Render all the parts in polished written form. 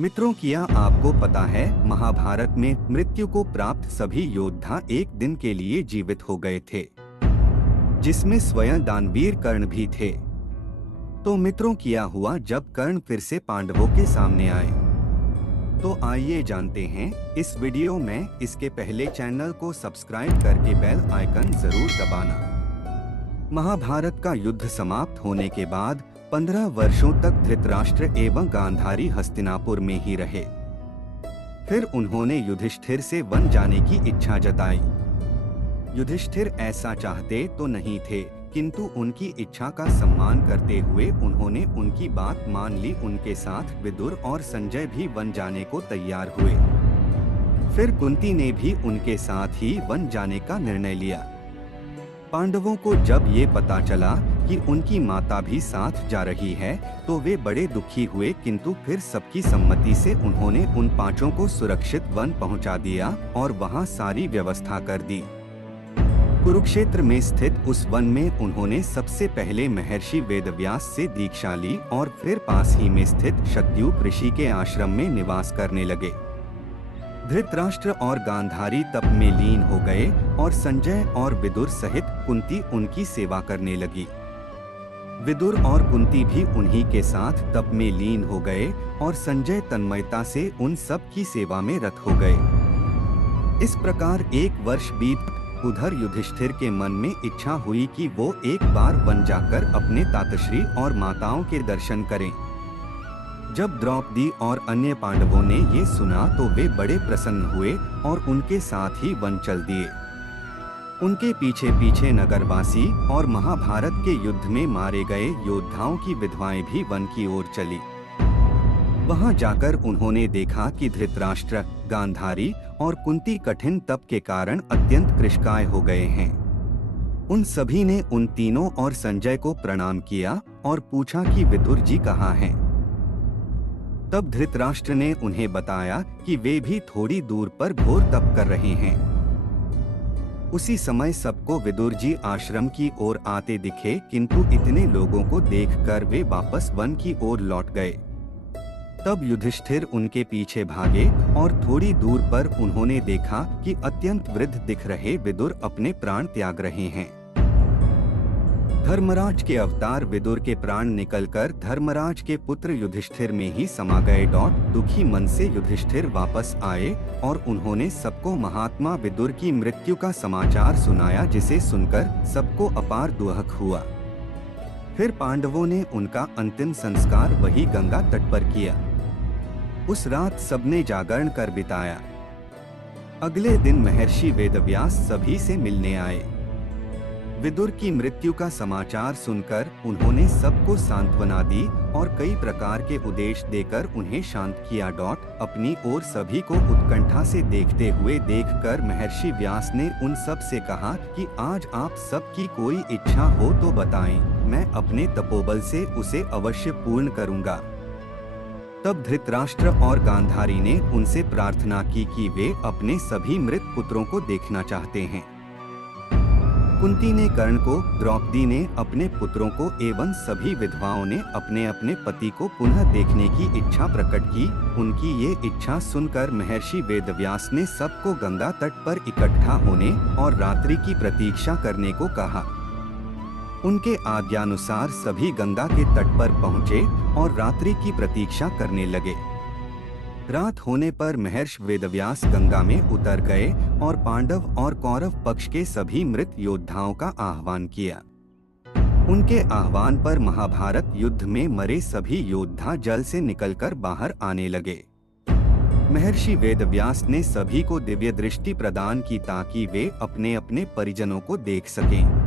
मित्रों, क्या आपको पता है महाभारत में मृत्यु को प्राप्त सभी योद्धा एक दिन के लिए जीवित हो गए थे, जिसमें स्वयं दानवीर कर्ण भी थे। तो मित्रों, क्या हुआ जब कर्ण फिर से पांडवों के सामने आए? तो आइए जानते हैं इस वीडियो में। इसके पहले चैनल को सब्सक्राइब करके बेल आइकन जरूर दबाना। महाभारत का युद्ध समाप्त होने के बाद 15 वर्षों तक धृतराष्ट्र एवं गांधारी हस्तिनापुर में ही रहे। फिर उन्होंने युधिष्ठिर से वन जाने की इच्छा जताई। युधिष्ठिर ऐसा चाहते तो नहीं थे, किंतु उनकी इच्छा का सम्मान करते हुए उन्होंने उनकी बात मान ली। उनके साथ विदुर और संजय भी वन जाने को तैयार हुए। फिर कुंती ने भी उनके साथ ही वन जाने का निर्णय लिया। पांडवों को जब ये पता चला कि उनकी माता भी साथ जा रही है, तो वे बड़े दुखी हुए, किंतु फिर सबकी सम्मति से उन्होंने उन पांचों को सुरक्षित वन पहुंचा दिया और वहां सारी व्यवस्था कर दी। कुरुक्षेत्र में स्थित उस वन में उन्होंने सबसे पहले महर्षि वेदव्यास से दीक्षा ली और फिर पास ही में स्थित शतद्यूप ऋषि के आश्रम में निवास करने लगे। धृतराष्ट्र और गांधारी तप में लीन हो गए और संजय और विदुर सहित कुंती उनकी सेवा करने लगी। विदुर और कुंती भी उन्हीं के साथ तप में लीन हो गए और संजय तन्मयता से उन सब की सेवा में रत हो गए। इस प्रकार 1 वर्ष बीत। उधर युधिष्ठिर के मन में इच्छा हुई कि वो एक बार वन जाकर अपने तातश्री और माताओं के दर्शन करें। जब द्रौपदी और अन्य पांडवों ने ये सुना तो वे बड़े प्रसन्न हुए और उनके साथ ही वन चल दिए। उनके पीछे पीछे नगरवासी और महाभारत के युद्ध में मारे गए योद्धाओं की विधवाएं भी वन की ओर चली। वहां जाकर उन्होंने देखा कि धृतराष्ट्र, गांधारी और कुंती कठिन तप के कारण अत्यंत कृशकाय हो गए हैं। उन सभी ने उन तीनों और संजय को प्रणाम किया और पूछा कि विदुर जी कहाँ हैं? तब धृतराष्ट्र ने उन्हें बताया कि वे भी थोड़ी दूर पर घोर तप कर रहे हैं। उसी समय सबको विदुर जी आश्रम की ओर आते दिखे, किंतु इतने लोगों को देखकर वे वापस वन की ओर लौट गए। तब युधिष्ठिर उनके पीछे भागे और थोड़ी दूर पर उन्होंने देखा कि अत्यंत वृद्ध दिख रहे विदुर अपने प्राण त्याग रहे हैं। धर्मराज के अवतार विदुर के प्राण निकलकर धर्मराज के पुत्र युधिष्ठिर में ही समा गए। दुखी मन से युधिष्ठिर वापस आए और उन्होंने सबको महात्मा विदुर की मृत्यु का समाचार सुनाया, जिसे सुनकर सबको अपार दुख हुआ। फिर पांडवों ने उनका अंतिम संस्कार वही गंगा तट पर किया। उस रात सबने जागरण कर बिताया। अगले दिन महर्षि वेदव्यास सभी से मिलने आए। विदुर की मृत्यु का समाचार सुनकर उन्होंने सबको सांत्वना दी और कई प्रकार के उपदेश देकर उन्हें शांत किया। अपनी ओर सभी को उत्कंठा से देखते हुए देखकर महर्षि व्यास ने उन सब से कहा कि आज आप सबकी कोई इच्छा हो तो बताएं, मैं अपने तपोबल से उसे अवश्य पूर्ण करूंगा। तब धृतराष्ट्र और गांधारी ने उनसे प्रार्थना की कि वे अपने सभी मृत पुत्रों को देखना चाहते हैं। कुंती ने कर्ण को, द्रौपदी ने अपने पुत्रों को एवं सभी विधवाओं ने अपने अपने पति को पुनः देखने की इच्छा प्रकट की। उनकी ये इच्छा सुनकर महर्षि वेदव्यास ने सबको गंगा तट पर इकट्ठा होने और रात्रि की प्रतीक्षा करने को कहा। उनके आज्ञानुसार सभी गंगा के तट पर पहुँचे और रात्रि की प्रतीक्षा करने लगे। रात होने पर महर्षि वेदव्यास गंगा में उतर गए और पांडव और कौरव पक्ष के सभी मृत योद्धाओं का आह्वान किया। उनके आह्वान पर महाभारत युद्ध में मरे सभी योद्धा जल से निकलकर बाहर आने लगे। महर्षि वेदव्यास ने सभी को दिव्य दृष्टि प्रदान की ताकि वे अपने अपने परिजनों को देख सकें।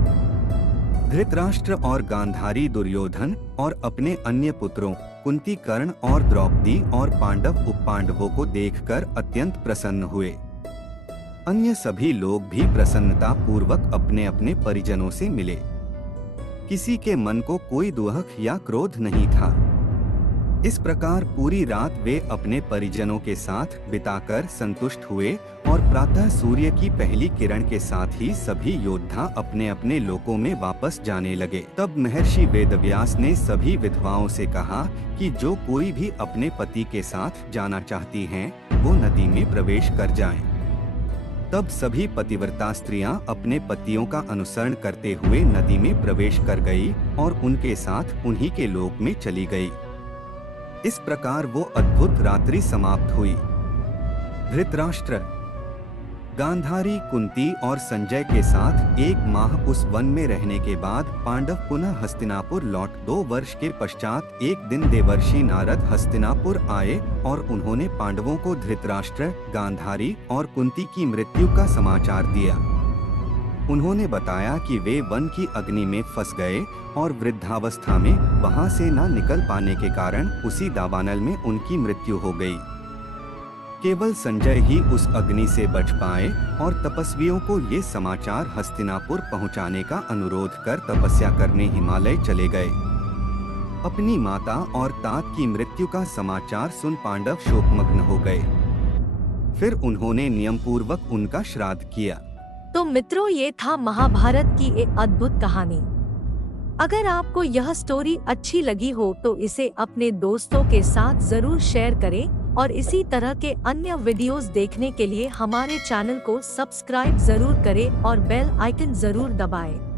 धृतराष्ट्र और गांधारी दुर्योधन और अपने अन्य पुत्रों कुंती, कर्ण और द्रौपदी और पांडव उपपांडवों को देखकर अत्यंत प्रसन्न हुए। अन्य सभी लोग भी प्रसन्नता पूर्वक अपने अपने परिजनों से मिले। किसी के मन को कोई दुख या क्रोध नहीं था। इस प्रकार पूरी रात वे अपने परिजनों के साथ बिताकर संतुष्ट हुए और प्रातः सूर्य की पहली किरण के साथ ही सभी योद्धा अपने अपने लोकों में वापस जाने लगे। तब महर्षि वेदव्यास ने सभी विधवाओं से कहा कि जो कोई भी अपने पति के साथ जाना चाहती हैं, वो नदी में प्रवेश कर जाएं। तब सभी पतिव्रता स्त्रियां अपने पतियों का अनुसरण करते हुए नदी में प्रवेश कर गई और उनके साथ उन्हीं के लोक में चली गई। इस प्रकार वो अद्भुत रात्रि समाप्त हुई। धृतराष्ट्र, गांधारी, कुंती और संजय के साथ 1 माह उस वन में रहने के बाद पांडव पुनः हस्तिनापुर लौट 2 वर्ष के पश्चात एक दिन देवर्षि नारद हस्तिनापुर आए और उन्होंने पांडवों को धृतराष्ट्र, गांधारी और कुंती की मृत्यु का समाचार दिया। उन्होंने बताया कि वे वन की अग्नि में फंस गए और वृद्धावस्था में वहां से न निकल पाने के कारण उसी दावानल में उनकी मृत्यु हो गई। केवल संजय ही उस अग्नि से बच पाए और तपस्वियों को ये समाचार हस्तिनापुर पहुंचाने का अनुरोध कर तपस्या करने हिमालय चले गए। अपनी माता और तात की मृत्यु का समाचार सुन पांडव शोकमग्न हो गए। फिर उन्होंने नियम पूर्वक उनका श्राद्ध किया। तो मित्रों, ये था महाभारत की एक अद्भुत कहानी। अगर आपको यह स्टोरी अच्छी लगी हो तो इसे अपने दोस्तों के साथ जरूर शेयर करें और इसी तरह के अन्य वीडियोस देखने के लिए हमारे चैनल को सब्सक्राइब जरूर करें और बेल आइकन जरूर दबाएं।